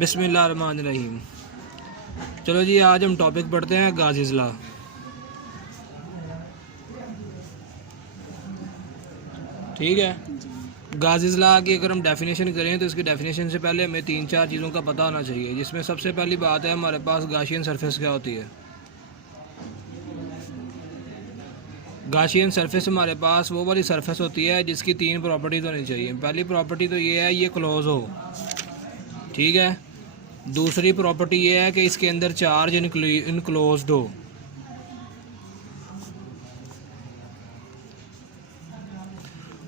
बिस्मिल्लाहिर्रहमानिर्रहीम। चलो जी, आज हम टॉपिक पढ़ते हैं गाज़ीज़ लॉ। ठीक है। गाज़ीज़ लॉ की अगर हम डेफिनेशन करें तो इसकी डेफिनेशन से पहले हमें 3-4 चीज़ों का पता होना चाहिए, जिसमें सबसे पहली बात है हमारे पास गाशियन सरफेस क्या होती है। गाशियन सरफेस हमारे पास वो वाली सरफेस होती है जिसकी 3 प्रॉपर्टीज़ होनी चाहिए। पहली प्रॉपर्टी तो ये है, ये क्लोज हो। ठीक है। दूसरी प्रॉपर्टी ये है कि इसके अंदर चार्ज इनक्लोज्ड हो।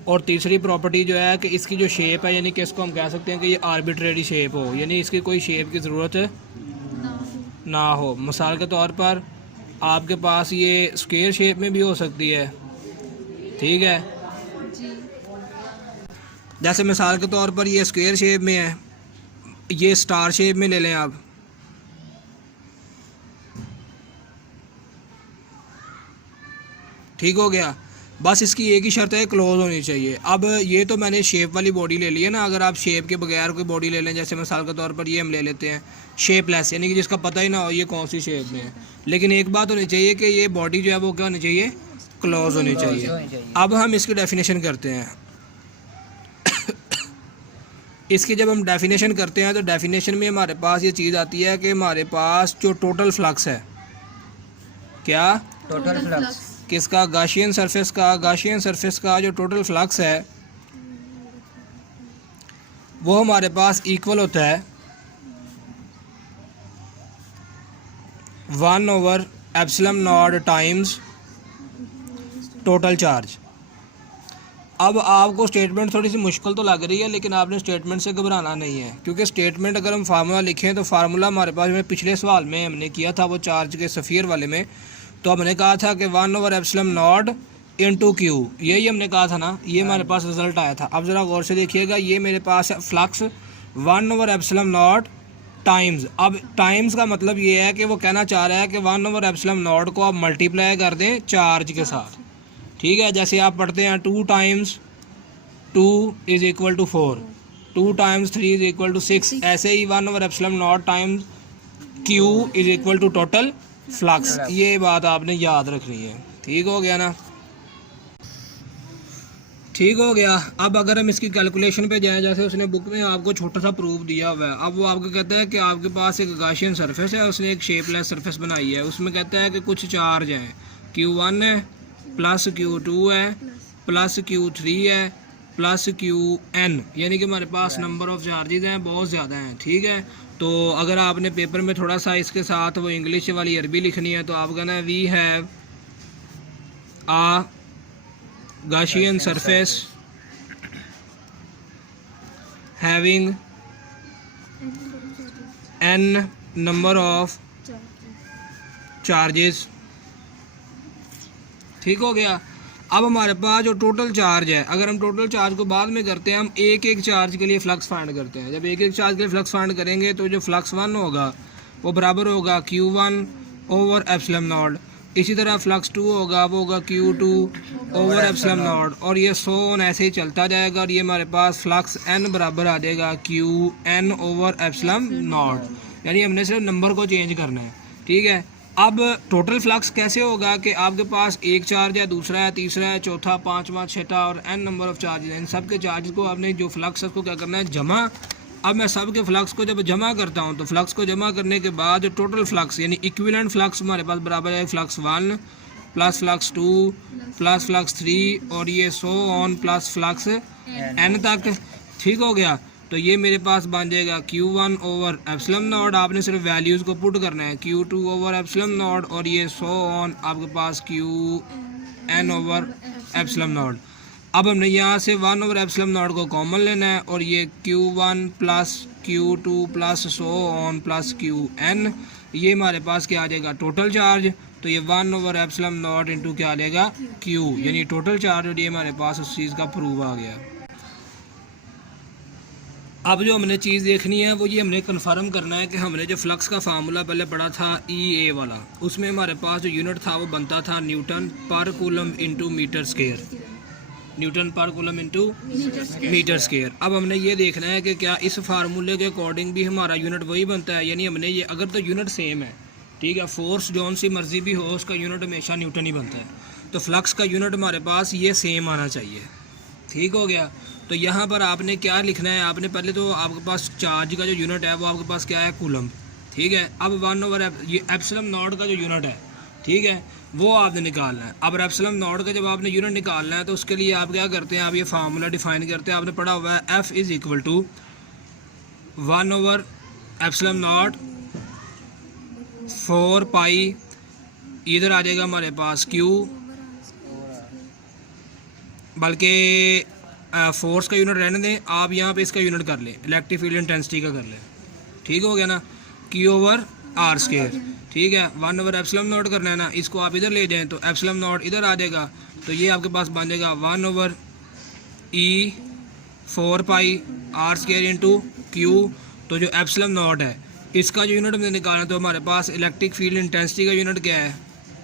और तीसरी प्रॉपर्टी जो है कि इसकी जो शेप है, यानी कि इसको हम कह सकते हैं कि ये आर्बिट्रेरी शेप हो, यानी इसकी कोई शेप की ज़रूरत ना हो। मिसाल के तौर पर आपके पास ये स्क्वायर शेप में भी हो सकती है। ठीक है। जैसे मिसाल के तौर पर ये स्क्वायर शेप में है, ये स्टार शेप में ले लें आप। ठीक हो गया। बस इसकी एक ही शर्त है, क्लोज होनी चाहिए। अब ये तो मैंने शेप वाली बॉडी ले ली है ना। अगर आप शेप के बगैर कोई बॉडी ले लें, जैसे मिसाल के तौर पर ये हम ले लेते हैं शेपलेस, यानी कि जिसका पता ही ना हो ये कौन सी शेप में है, लेकिन एक बात होनी चाहिए कि ये बॉडी जो है वो क्या होनी चाहिए, क्लोज होनी चाहिए। अब हम इसकी डेफिनेशन करते हैं। इसकी जब हम डेफिनेशन करते हैं तो डेफिनेशन में हमारे पास ये चीज़ आती है कि हमारे पास जो टोटल फ्लक्स है, क्या टोटल फ्लक्स किसका, गाशियन सरफेस का। गाशियन सरफेस का जो टोटल फ्लक्स है वो हमारे पास इक्वल होता है 1/ε0 टाइम्स टोटल चार्ज। अब आपको स्टेटमेंट थोड़ी सी मुश्किल तो लग रही है, लेकिन आपने स्टेटमेंट से घबराना नहीं है, क्योंकि स्टेटमेंट अगर हम फार्मूला लिखें तो फार्मूला हमारे पास में पिछले सवाल में हमने किया था, वो चार्ज के सफ़ीर वाले में, तो हमने कहा था कि 1/ε0 इंटू क्यू, यही हमने कहा था ना। ये हमारे पास रिजल्ट आया था। अब ज़रा गौर से देखिएगा, ये मेरे पास है फ्लक्स 1/ε0 टाइम्स। अब टाइम्स का मतलब ये है कि वो कहना चाह रहा है कि 1/ε0 को आप मल्टीप्लाई कर दें चार्ज के साथ। ठीक है। जैसे आप पढ़ते हैं 2 times 2 is equal to 4, 2 times 3 is equal to 6, ऐसे ही 1/ε0 times Q is equal to total flux. ये बात आपने याद रखनी है। ठीक हो गया ना। ठीक हो गया। अब अगर हम इसकी कैलकुलेशन पे जाएं, जैसे उसने बुक में आपको छोटा सा प्रूफ दिया हुआ है। अब वो आपको कहता है कि आपके पास एक गाशियन सरफेस है, उसने एक शेपलेस सरफेस बनाई है, उसमें कहता है कि कुछ चार्ज हैं, Q1 है, प्लस Q2 है, प्लस Q3 है, प्लस Qn, यानी कि हमारे पास नंबर ऑफ़ चार्जेस हैं, बहुत ज़्यादा हैं। ठीक है। तो अगर आपने पेपर में थोड़ा सा इसके साथ वो इंग्लिश वाली अरबी लिखनी है तो आप कहना है we have a Gaussian surface having n number of charges. ठीक हो गया। अब हमारे पास जो टोटल चार्ज है, अगर हम टोटल चार्ज को बाद में करते हैं, हम एक एक चार्ज के लिए फ्लक्स फाइंड करते हैं। जब एक एक चार्ज के लिए फ्लक्स फाइंड करेंगे तो जो फ्लक्स 1 होगा वो बराबर होगा Q1/ε0। इसी तरह फ्लक्स 2 होगा, वो होगा Q2/ε0, और ये 100 ऐसे ही चलता जाएगा। और ये हमारे पास फ्लक्स n बराबर आ जाएगा Qn/ε0, यानी हमने सिर्फ नंबर को चेंज करना है। ठीक है। अब टोटल फ्लक्स कैसे होगा कि आपके पास एक चार्ज है, दूसरा है, तीसरा है, चौथा, पांचवा, छठा और n नंबर ऑफ चार्ज हैं। इन सब के चार्ज को आपने जो फ्लक्स है उसको क्या करना है, जमा। अब मैं सब के फ्लक्स को जब जमा करता हूं तो फ्लक्स को जमा करने के बाद जो टोटल फ्लक्स यानी इक्विवेलेंट फ्लक्स हमारे पास बराबर है flux 1 plus flux 2 plus flux 3 और ये 100 ऑन प्लस फ्लक्स n तक। ठीक हो गया। तो ये मेरे पास बन जाएगा Q1/ε0। आपने सिर्फ वैल्यूज़ को पुट करना है, Q2/ε0 और ये 100 ऑन आपके पास Qn/ε0। अब हमने यहाँ से 1/ε0 को कॉमन लेना है और ये Q1 plus Q2 plus 100 on plus Qn, ये हमारे पास क्या आ जाएगा, टोटल चार्ज। तो ये 1/ε0 इंटू क्या आ जाएगा, Q, यानी टोटल चार्ज। और ये हमारे पास उस चीज़ का प्रूफ आ गया। अब जो हमने चीज़ देखनी है वो ये हमने कंफर्म करना है कि हमने जो फ्लक्स का फार्मूला पहले पढ़ा था EA वाला, उसमें हमारे पास जो यूनिट था वो बनता था newton per coulomb into metre square. Newton per coulomb into metre square. अब हमने ये देखना है कि क्या इस फार्मूले के अकॉर्डिंग भी हमारा यूनिट वही बनता है, यानी हमने ये अगर तो यूनिट सेम है, ठीक है, फोर्स जौन सी मर्जी भी हो उसका यूनिट हमेशा न्यूटन ही बनता है, तो फ्लक्स का यूनिट हमारे पास ये सेम आना चाहिए। ठीक हो गया। तो यहाँ पर आपने क्या लिखना है, आपने पहले तो आपके पास चार्ज का जो यूनिट है वो आपके पास क्या है, कूलम। ठीक है। अब 1/, ये एप्सिलम नॉट का जो यूनिट है, ठीक है, वो आपने निकालना है। अब एप्सिलम नॉट का जब आपने यूनिट निकालना है तो उसके लिए आप क्या करते हैं, आप ये फार्मूला डिफाइन करते हैं, आपने पढ़ा हुआ है F is equal to 1/, epsilon nought 4 pi, इधर आ जाएगा हमारे पास Q, बल्कि फोर्स का यूनिट रहने दें, आप यहाँ पे इसका यूनिट कर लें, इलेक्ट्रिक फील्ड इंटेंसिटी का कर लें। ठीक हो गया ना, Q/R²। ठीक है। 1/, एप्सिलम नॉट करना है ना, इसको आप इधर ले जाएं तो एप्सिलम नॉट इधर आ जाएगा, तो ये आपके पास बन जाएगा 1/E 4 पाई R² इंटू Q। तो जो एप्सिलम नॉट है इसका जो यूनिट हमने निकालना, तो हमारे पास इलेक्ट्रिक फील्ड इंटेंसिटी का यूनिट क्या है,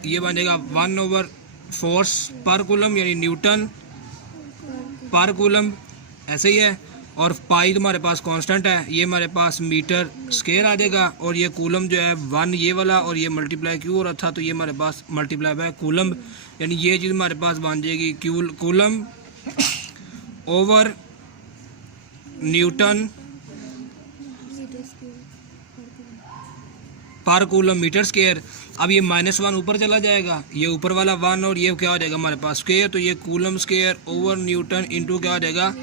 ये बन जाएगा 1/, फोर्स पर कूलम यानी न्यूटन पर कूलम, ऐसे ही है, और पाई तो हमारे पास कांस्टेंट है, ये हमारे पास मीटर स्क्वायर आ जाएगा, और ये कूलम जो है 1 ये वाला, और ये मल्टीप्लाई क्यू हो रहा था तो ये हमारे पास मल्टीप्लाई बाय कूलम, यानी ये चीज़ हमारे पास बन जाएगी coulomb over Newton per coulomb metre square. अब ये -1 ऊपर चला जाएगा, ये ऊपर वाला 1, और ये क्या हो जाएगा हमारे पास स्क्वायर, तो ये coulomb square over newton into क्या हो जाएगा,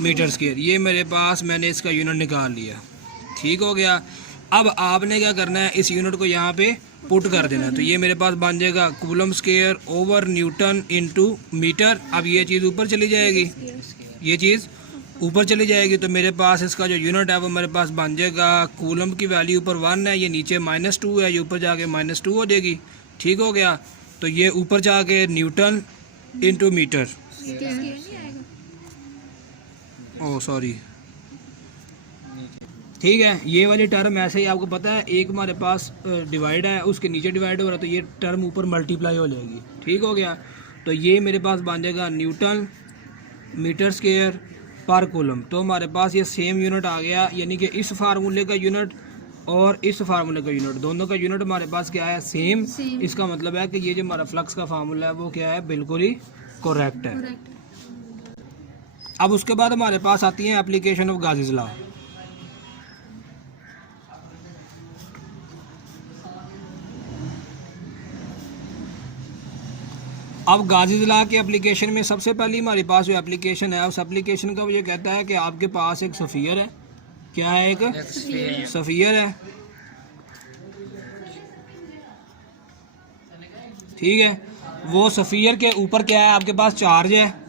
मीटर स्क्वायर। ये मेरे पास मैंने इसका यूनिट निकाल लिया। ठीक हो गया। अब आपने क्या करना है, इस यूनिट को यहाँ पे पुट कर देना है, तो ये मेरे पास बन जाएगा coulomb square over newton into metre. अब ये चीज़ ऊपर चली जाएगी, ये चीज़ ऊपर चली जाएगी, तो मेरे पास इसका जो यूनिट है वो मेरे पास बन जाएगा, कूलम की वैल्यू ऊपर 1 है, ये नीचे -2 है, ये ऊपर जाके -2 हो जाएगी। ठीक हो गया। तो ये ऊपर जाके newton into metre, oh sorry, ठीक है, ये वाली टर्म ऐसे ही आपको पता है, एक हमारे पास डिवाइड है, उसके नीचे डिवाइड हो रहा है, तो ये टर्म ऊपर मल्टीप्लाई हो जाएगी। ठीक हो गया। तो ये मेरे पास बन जाएगा न्यूटन मीटर स्क्वायर पर कूलम। तो हमारे पास ये सेम यूनिट आ गया, यानी कि इस फार्मूले का यूनिट और इस फार्मूले का यूनिट, दोनों का यूनिट हमारे पास क्या है, सेम। इसका मतलब है कि ये जो हमारा फ्लक्स का फार्मूला है वो क्या है, बिल्कुल ही करेक्ट है। अब उसके बाद हमारे पास आती है एप्लीकेशन ऑफ गाज़ीज़ लॉ। अब गाज़ीज़ लॉ के एप्लीकेशन में सबसे पहली हमारे पास जो एप्लीकेशन है, उस एप्लीकेशन का वो ये कहता है कि आपके पास एक सफ़ियर है, क्या है, एक सफ़ियर है। ठीक है। वो सफ़ियर के ऊपर क्या है, आपके पास चार्ज है,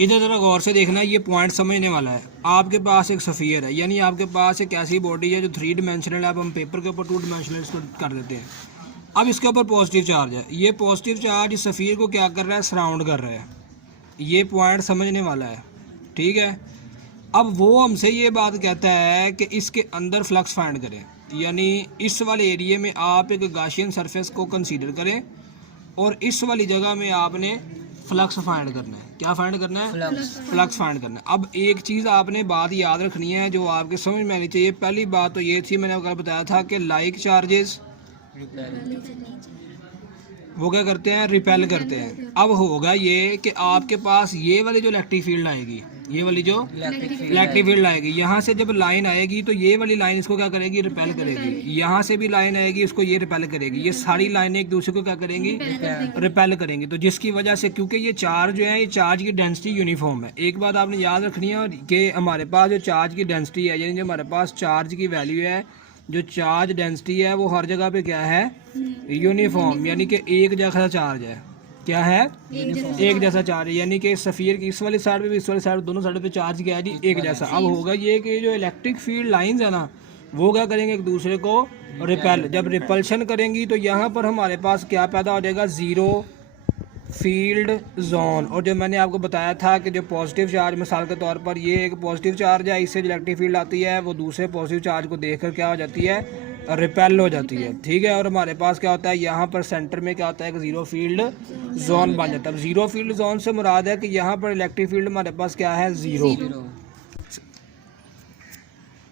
इधर ज़रा गौर से देखना, ये पॉइंट समझने वाला है। आपके पास एक सफ़ियर है, यानी आपके पास एक ऐसी बॉडी है जो 3 डिमेंशनल है, अब हम पेपर के ऊपर 2 डिमेंशनल इसको कर देते हैं। अब इसके ऊपर पॉजिटिव चार्ज है, ये पॉजिटिव चार्ज इस सफ़ियर को क्या कर रहा है, सराउंड कर रहा है। ये पॉइंट समझने वाला है। ठीक है। अब वो हमसे ये बात कहता है कि इसके अंदर फ्लक्स फाइंड करें, यानी इस वाले एरिया में आप एक गाशियन सरफेस को कंसीडर करें और इस वाली जगह में आपने फ्लक्स फाइंड करना है। क्या फाइंड करना है, फ्लक्स फाइंड करना है। अब एक चीज़ आपने बात याद रखनी है जो आपके समझ में आनी चाहिए। पहली बात तो ये थी, मैंने कल बताया था कि लाइक चार्जेस वो क्या करते हैं, रिपेल करते हैं। अब होगा ये कि आपके पास ये वाली जो इलेक्ट्रिक फील्ड आएगी, ये वाली जो इलेक्ट्रिक फील्ड आएगी, यहाँ से जब लाइन आएगी तो ये वाली लाइन इसको क्या करेगी, रिपेल करेगी। यहाँ से भी लाइन आएगी, इसको ये रिपेल करेगी। ये सारी लाइनें एक दूसरे को क्या करेंगी, रिपेल करेंगी। तो जिसकी वजह से, क्योंकि ये चार्ज जो है, ये चार्ज की डेंसिटी यूनिफॉर्म है। एक बात आपने याद रखनी है कि हमारे पास जो चार्ज की डेंसिटी है, यानी जो हमारे पास चार्ज की वैल्यू है, जो चार्ज डेंसिटी है, वो हर जगह पे क्या है, यूनिफॉर्म, यानी कि एक जैसा चार्ज है। क्या है, एक जैसा चार्ज है, यानी कि सफ़ियर की इस वाली साइड पे भी, इस वाली साइड, दोनों साइड पे चार्ज क्या है जी, एक जैसा। अब होगा ये कि जो इलेक्ट्रिक फील्ड लाइंस है ना, वो क्या करेंगे, एक दूसरे को रिपेल। जब रिपल्शन करेंगी तो यहाँ पर हमारे पास क्या पैदा हो जाएगा, ज़ीरो फील्ड जोन। और जो मैंने आपको बताया था कि जो पॉजिटिव चार्ज, मिसाल के तौर पर ये एक पॉजिटिव चार्ज है, इससे जो इलेक्ट्रिक फील्ड आती है वो दूसरे पॉजिटिव चार्ज को देखकर क्या हो जाती है, रिपेल हो जाती है, ठीक है। और हमारे पास क्या होता है, यहाँ पर सेंटर में क्या होता है कि ज़ीरो फील्ड जोन बन जाता है। अब ज़ीरो फील्ड जोन से मुराद है कि यहाँ पर इलेक्ट्रिक फील्ड हमारे पास क्या है, ज़ीरो,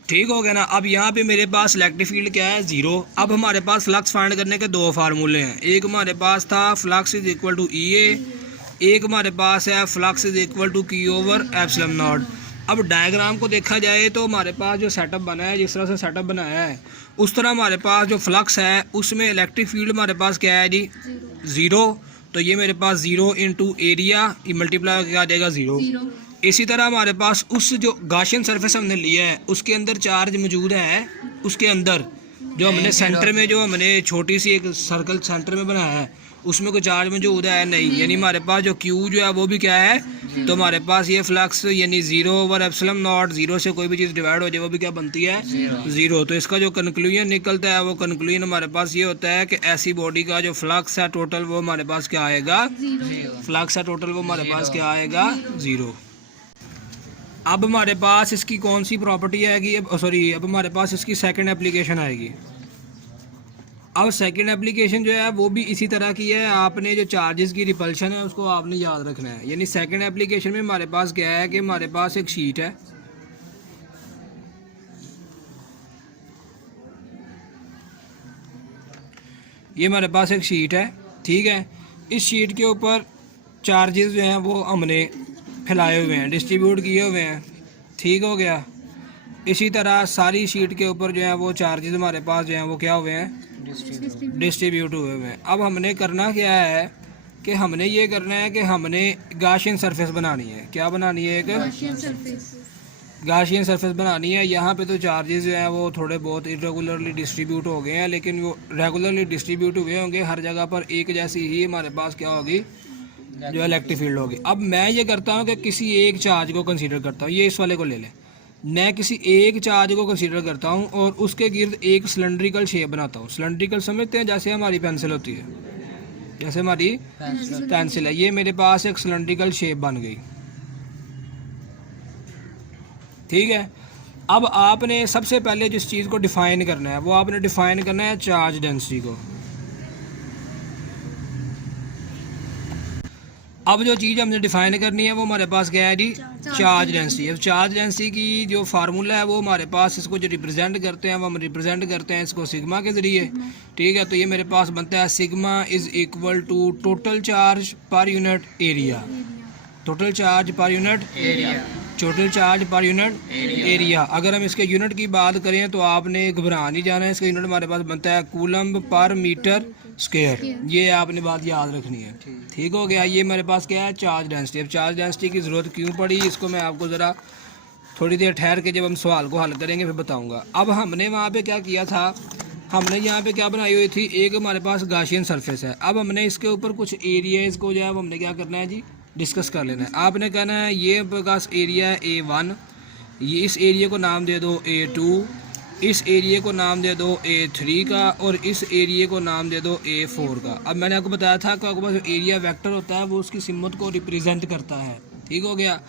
ठीक हो गया ना। अब यहाँ पे मेरे पास इलेक्ट्रिक फील्ड क्या है, ज़ीरो। अब हमारे पास फ्लक्स फाइंड करने के दो फार्मूले हैं। एक हमारे पास था flux is equal to E A, एक हमारे पास है flux is equal to Q over epsilon naught. अब डायग्राम को देखा जाए तो हमारे पास जो सेटअप बना है, जिस तरह से सेटअप बनाया है उस तरह हमारे पास जो फ्लक्स है उसमें इलेक्ट्रिक फील्ड हमारे पास क्या है जी, ज़ीरो। तो ये मेरे पास ज़ीरो इंटू एरिया मल्टीप्लाई क्या आ जाएगा, ज़ीरो। इसी तरह हमारे पास उस जो गाशियन सरफेस हमने लिया है उसके अंदर चार्ज मौजूद है, उसके अंदर जो हमने सेंटर में जो हमने छोटी सी एक सर्कल सेंटर में बनाया है उसमें कोई चार्ज मौजूद है नहीं, यानी हमारे पास जो Q जो है वो भी क्या है, तो हमारे पास ये फ्लक्स यानी zero over epsilon not, zero से कोई भी चीज़ डिवाइड हो जाए वो भी क्या बनती है, ज़ीरो। तो इसका जो कंक्लूजन निकलता है वो कंक्लूजन हमारे पास ये होता है कि ऐसी बॉडी का जो फ्लक्स है टोटल वो हमारे पास क्या आएगा, फ्लक्स है टोटल वो हमारे पास क्या आएगा, ज़ीरो। अब हमारे पास इसकी कौन सी प्रॉपर्टी आएगी, अब हमारे पास इसकी सेकंड एप्लीकेशन आएगी। अब सेकंड एप्लीकेशन जो है वो भी इसी तरह की है, आपने जो चार्जेस की रिपल्शन है उसको आपने याद रखना है। यानी सेकंड एप्लीकेशन में हमारे पास क्या है कि हमारे पास एक शीट है, ये हमारे पास एक शीट है, ठीक है। इस शीट के ऊपर चार्जेस जो हैं वो हमने फैलाए हुए हैं, डिस्ट्रीब्यूट किए हुए हैं, ठीक हो गया। इसी तरह सारी शीट के ऊपर जो है वो चार्जेस हमारे पास जो हैं वो क्या हुए हैं, डिस्ट्रीब्यूट हुए हुए हैं। अब हमने करना क्या है कि हमने ये करना है कि हमने गाशियन सरफेस बनानी है। क्या बनानी है, एक गाशियन सरफेस बनानी है। यहाँ पे तो चार्जेस जो हैं वो थोड़े बहुत इरेगुलरली डिस्ट्रीब्यूट हो गए हैं, लेकिन वो रेगुलरली डिस्ट्रीब्यूट हुए होंगे, हर जगह पर एक जैसी ही हमारे पास क्या होगी, जो इलेक्ट्रिक फील्ड होगी। अब मैं ये करता हूँ कि किसी एक चार्ज को कंसीडर करता हूँ, ये इस वाले को ले लें, मैं किसी एक चार्ज को कंसीडर करता हूँ और उसके गिर्द एक सिलेंड्रिकल शेप बनाता हूँ। सिलेंड्रिकल समझते हैं, जैसे हमारी पेंसिल होती है, जैसे हमारी पेंसिल है, ये मेरे पास एक सिलेंड्रिकल शेप बन गई, ठीक है। अब आपने सबसे पहले जिस चीज़ को डिफ़ाइन करना है वो आपने डिफ़ाइन करना है चार्ज डेंसिटी को। अब जो चीज़ हमने डिफ़ाइन करनी है वो हमारे पास क्या है जी, चार्ज डेंसिटी। अब चार्ज डेंसिटी की जो फार्मूला है वो हमारे पास, इसको जो रिप्रेजेंट करते हैं वो हम रिप्रेजेंट करते हैं इसको सिग्मा के ज़रिए, ठीक है। तो ये मेरे पास बनता है sigma is equal to total charge per unit area, total charge per unit area, total charge per unit area. अगर हम इसके यूनिट की बात करें तो आपने घबरा नहीं जाना है, इसका यूनिट हमारे पास बनता है कूलम पर मीटर स्क्वायर, ये आपने बात याद रखनी है, ठीक हो गया। ये मेरे पास क्या है, चार्ज डेंसिटी। अब चार्ज डेंसिटी की ज़रूरत क्यों पड़ी, इसको मैं आपको ज़रा थोड़ी देर ठहर के जब हम सवाल को हल करेंगे फिर बताऊंगा। अब हमने वहाँ पे क्या किया था, हमने यहाँ पे क्या बनाई हुई थी, एक हमारे पास गाशियन सरफेस है। अब हमने इसके ऊपर कुछ एरियाज़ को जो है हमने क्या करना है जी, डिस्कस कर लेना है। आपने कहना है ये पास एरिया है A1, ये इस एरिया को नाम दे दो A2, इस एरिया को नाम दे दो A3 का, और इस एरिया को नाम दे दो A4 का। अब मैंने आपको बताया था कि आपके पास जो एरिया वेक्टर होता है वो उसकी सिमत को रिप्रेजेंट करता है, ठीक हो गया।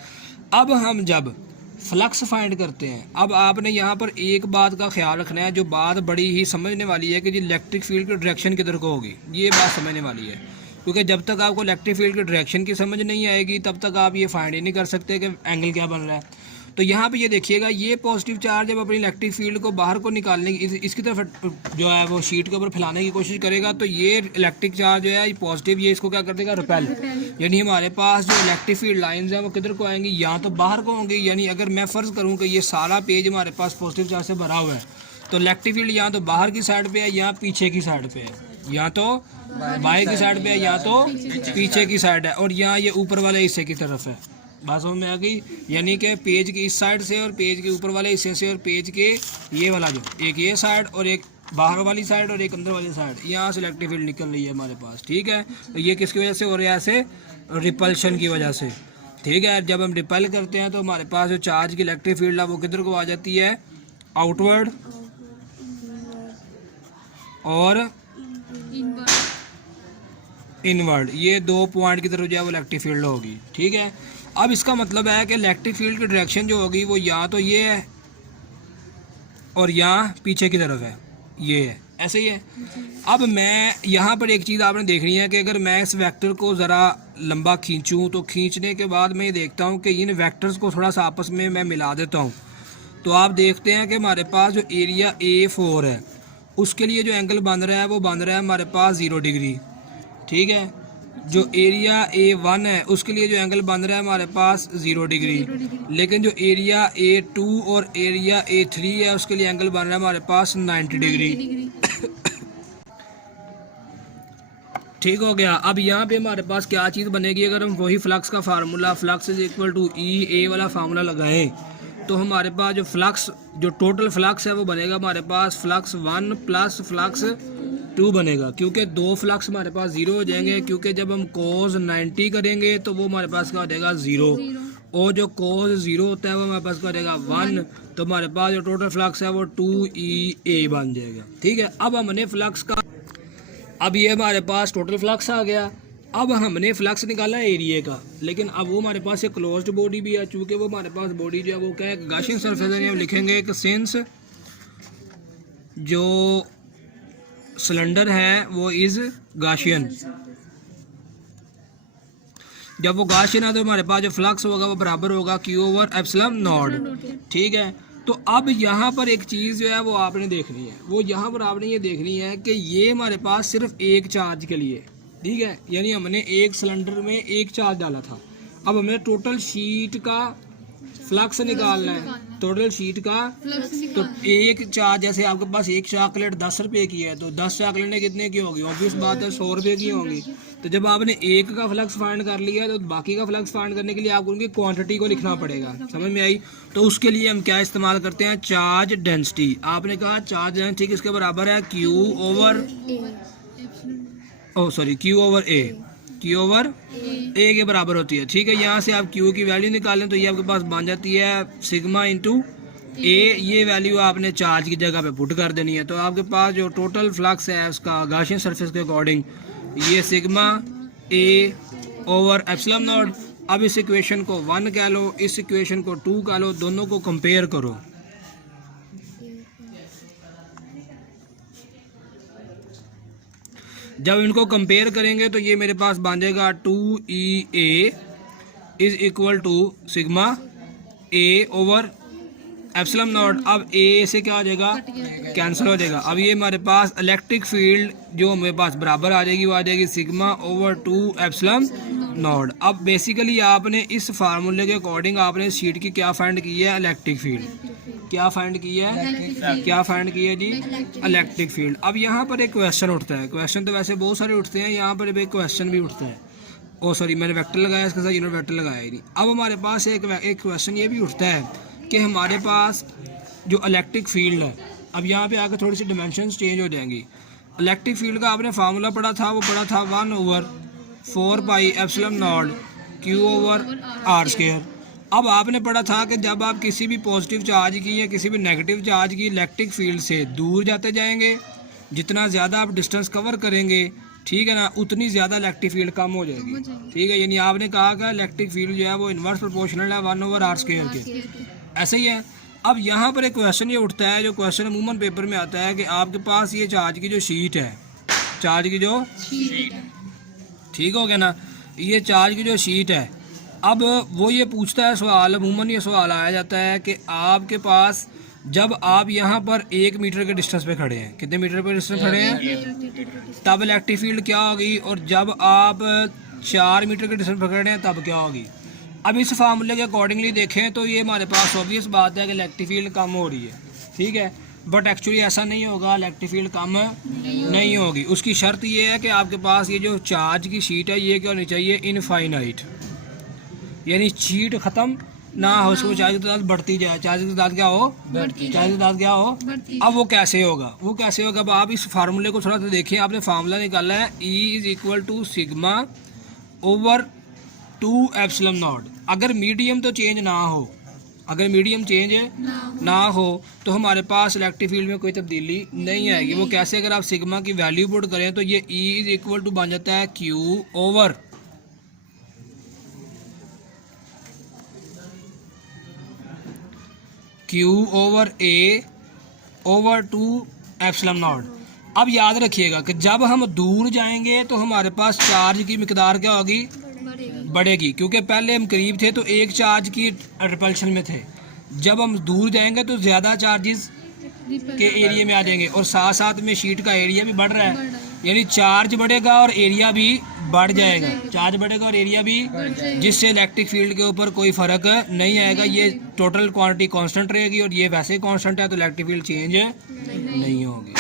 अब हम जब फ्लक्स फाइंड करते हैं, अब आपने यहाँ पर एक बात का ख्याल रखना है, जो बात बड़ी ही समझने वाली है कि जी इलेक्ट्रिक फील्ड की डायरेक्शन किधर को होगी, ये बात समझने वाली है। क्योंकि जब तक आपको इलेक्ट्रिक फील्ड की डायरेक्शन की समझ नहीं आएगी तब तक आप ये फाइंड ही नहीं कर सकते कि एंगल क्या बन रहा है। तो यहाँ पे ये देखिएगा, ये पॉजिटिव चार्ज जब अपनी इलेक्ट्रिक फील्ड को बाहर को निकालने की इसकी तरफ जो है वो शीट के ऊपर फैलाने की कोशिश करेगा, तो ये इलेक्ट्रिक चार्ज जो है पॉजिटिव, ये इसको क्या कर देगा, रिपेल। यानी हमारे पास जो इलेक्ट्रिक फील्ड लाइंस हैं वो किधर को आएंगी, या तो बाहर को होंगी। यानी अगर मैं फ़र्ज़ करूँ कि ये सारा पेज हमारे पास पॉजिटिव चार्ज से भरा हुआ है तो इलेक्ट्रिक फील्ड या तो बाहर की साइड पर है या पीछे की साइड पर है, या तो बाएँ की साइड पर है या तो पीछे की साइड है, और यहाँ ये ऊपर वाले हिस्से की तरफ है। बात समझ में आ गई, यानी कि पेज की इस साइड से और पेज के ऊपर वाले हिस्से से और पेज के ये वाला जो एक ये साइड और एक बाहर वाली साइड और एक अंदर वाली साइड, यहाँ से इलेक्ट्रिक फील्ड निकल रही है हमारे पास, ठीक है। तो ये किसकी वजह से हो रहा है, ऐसे रिपल्शन की वजह से, ठीक है। जब हम रिपेल करते हैं तो हमारे पास जो चार्ज की इलेक्ट्रिक फील्ड है वो किधर को आ जाती है, आउटवर्ड और इनवर्ड, ये दो पॉइंट की तरफ जो है वो इलेक्ट्रिक फील्ड होगी, ठीक है। अब इसका मतलब है कि इलेक्ट्रिक फील्ड की डायरेक्शन जो होगी वो या तो ये है और यहाँ पीछे की तरफ है, ये है, ऐसे ही है। अब मैं यहाँ पर एक चीज़ आपने देखनी है कि अगर मैं इस वेक्टर को ज़रा लंबा खींचूँ तो खींचने के बाद मैं ये देखता हूँ कि इन वेक्टर्स को थोड़ा सा आपस में मैं मिला देता हूँ, तो आप देखते हैं कि हमारे पास जो एरिया A4 है उसके लिए जो एंगल बन रहा है वो बन रहा है हमारे पास 0 डिग्री, ठीक है। जो एरिया A1 है उसके लिए जो एंगल बन रहा है हमारे पास 0 डिग्री, लेकिन जो एरिया A2 और एरिया A3 है उसके लिए एंगल बन रहा है हमारे पास 90 डिग्री। ठीक हो गया। अब यहाँ पे हमारे पास क्या चीज़ बनेगी, अगर हम वही फ्लक्स का formula flux is equal to E A वाला फार्मूला लगाएं तो हमारे पास जो फ्लक्स, जो टोटल फ्लक्स है वो बनेगा हमारे पास फ्लक्स 1 प्लस फ्लक्स 2 बनेगा, क्योंकि दो फ्लक्स हमारे पास 0 हो जाएंगे, क्योंकि जब हम कोस 90 करेंगे तो वो हमारे पास क्या हो जाएगा 0, और जो कोस 0 होता है वो हमारे पास क्या हो जाएगा 1, तो हमारे पास जो टोटल फ्लक्स है वो 2EA बन जाएगा। ठीक है। अब हमने फ्लक्स का, अब ये हमारे पास टोटल फ्लक्स आ गया। अब हमने फ्लक्स निकाला है एरिया का, लेकिन अब वो हमारे पास एक क्लोज्ड बॉडी भी है, चूंकि वो हमारे पास बॉडी जो है वो क्या है गाशियन सरफेस है, हम लिखेंगे कि सिंस जो सिलेंडर है वो इज गाशियन। जब वो गाशियन है तो हमारे पास जो फ्लक्स होगा वो बराबर होगा Q/ε0। ठीक है। तो अब यहाँ पर एक चीज़ जो है वो आपने देखनी है, वो यहाँ पर आपने ये देखनी है कि ये हमारे पास सिर्फ एक चार्ज के लिए, ठीक है, यानी हमने एक सिलेंडर में एक चार्ज डाला था। अब हमें टोटल शीट का फ्लक्स निकालना है, टोटल शीट का। तो एक चार्ज, जैसे आपके पास एक चॉकलेट 10 रुपए की है तो 10 चॉकलेटें कितने की होगी, ऑब्वियस बात है 100 रुपए की होंगी। तो जब आपने एक का फ्लक्स फाइंड कर लिया तो बाकी का फ्लक्स फाइंड करने के लिए आपको उनकी क्वांटिटी को लिखना पड़ेगा। समझ में आई? तो उसके लिए हम क्या इस्तेमाल करते हैं, चार्ज डेंसिटी। आपने कहा चार्ज डेंसिटी किसके बराबर है, Q/A के बराबर होती है। ठीक है। यहाँ से आप Q की वैल्यू निकालें तो ये आपके पास बन जाती है सिग्मा इंटू A। ये वैल्यू आपने चार्ज की जगह पे पुट कर देनी है, तो आपके पास जो टोटल फ्लक्स है उसका गाशियन सरफेस के अकॉर्डिंग ये सिग्मा A/ε0। अब इस इक्वेशन को 1 कह लो, इस इक्वेशन को 2 कह लो, दोनों को कंपेयर करो। जब इनको कंपेयर करेंगे तो ये मेरे पास बन जाएगा 2EA is equal to sigma A/ε0। अब A से क्या हो जाएगा, कैंसिल हो जाएगा। अब ये हमारे पास इलेक्ट्रिक फील्ड जो हमारे पास बराबर आ जाएगी वो आ जाएगी सिग्मा/2ε0। अब बेसिकली आपने इस फार्मूले के अकॉर्डिंग आपने शीट की क्या फाइंड की है, इलेक्ट्रिक फील्ड। क्या फाइंड की है, क्या फाइंड की है जी, इलेक्ट्रिक फील्ड। अब यहाँ पर एक क्वेश्चन उठता है, क्वेश्चन तो वैसे बहुत सारे उठते हैं, यहाँ पर एक क्वेश्चन भी उठता है। ओ सॉरी, मैंने वेक्टर लगाया, इसके साथ यूनिट वेक्टर लगाया ही नहीं। अब हमारे पास एक क्वेश्चन ये भी उठता है कि हमारे पास जो इलेक्ट्रिक फील्ड है, अब यहाँ पे आकर थोड़ी सी डिमेंशंस चेंज हो जाएंगी। इलेक्ट्रिक फील्ड का आपने फार्मूला पढ़ा था, वो पढ़ा था 1/4πε0 Q/r²। अब आपने पढ़ा था कि जब आप किसी भी पॉजिटिव चार्ज की या किसी भी नेगेटिव चार्ज की इलेक्ट्रिक फील्ड से दूर जाते जाएंगे, जितना ज़्यादा आप डिस्टेंस कवर करेंगे, ठीक है ना, उतनी ज़्यादा इलेक्ट्रिक फील्ड कम हो जाएगी। ठीक है। यानी आपने कहा कि इलेक्ट्रिक फील्ड जो है वो इन्वर्स प्रोपोर्शनल है 1/r² के, ऐसे ही है। अब यहाँ पर एक क्वेश्चन ये उठता है, जो क्वेश्चन अमूमन पेपर में आता है कि आपके पास ये चार्ज की जो शीट है, चार्ज की जो शीट, ठीक हो गया ना, ये चार्ज की जो शीट है, अब वो ये पूछता है सवाल, अमूमन ये सवाल आया जाता है कि आपके पास जब आप यहाँ पर 1 मीटर के डिस्टेंस पे खड़े हैं, कितने मीटर पे डिस्टेंस खड़े हैं, तब इलेक्ट्रिक फील्ड क्या होगी, और जब आप 4 मीटर के डिस्टेंस पे खड़े हैं तब क्या होगी। अब इस फार्मूले के अकॉर्डिंगली देखें तो ये हमारे पास ऑब्वियस बात है कि इलेक्ट्रिक फील्ड कम हो रही है, ठीक है, बट एक्चुअली ऐसा नहीं होगा, इलेक्ट्रिक फील्ड कम नहीं होगी। उसकी शर्त ये है कि आपके पास ये जो चार्ज की शीट है ये क्या होनी चाहिए, इनफाइनाइट, यानी शीट ख़त्म ना हो, उसको चार्ज के साथ बढ़ती जाए, चार्ज के साथ क्या हो, चार्ज के साथ क्या हो। अब वो कैसे होगा, वो कैसे होगा, अब आप इस फार्मूले को थोड़ा सा देखिए। आपने फार्मूला निकाला है E = σ/2ε0। अगर मीडियम तो चेंज ना हो, अगर मीडियम चेंज ना हो तो हमारे पास इलेक्ट्रिक फील्ड में कोई तब्दीली नहीं आएगी। वो कैसे, अगर आप सिग्मा की वैल्यू पुट करें तो ये E बन जाता है Q/A/2 एप्सिलॉन नॉट। अब याद रखिएगा कि जब हम दूर जाएंगे तो हमारे पास चार्ज की मिकदार क्या होगी, बढ़ेगी, क्योंकि पहले हम करीब थे तो एक चार्ज की रिपल्शन में थे। जब हम दूर जाएंगे तो ज़्यादा चार्जेस के एरिया में आ जाएंगे, और साथ साथ में शीट का एरिया भी बढ़ रहा है, यानी चार्ज बढ़ेगा और एरिया भी बढ़ जाएगा, चार्ज बढ़ेगा और एरिया भी, जिससे इलेक्ट्रिक फील्ड के ऊपर कोई फ़र्क नहीं आएगा। ये टोटल क्वांटिटी कांस्टेंट रहेगी और ये वैसे कांस्टेंट है, तो इलेक्ट्रिक फील्ड चेंज नहीं होगी।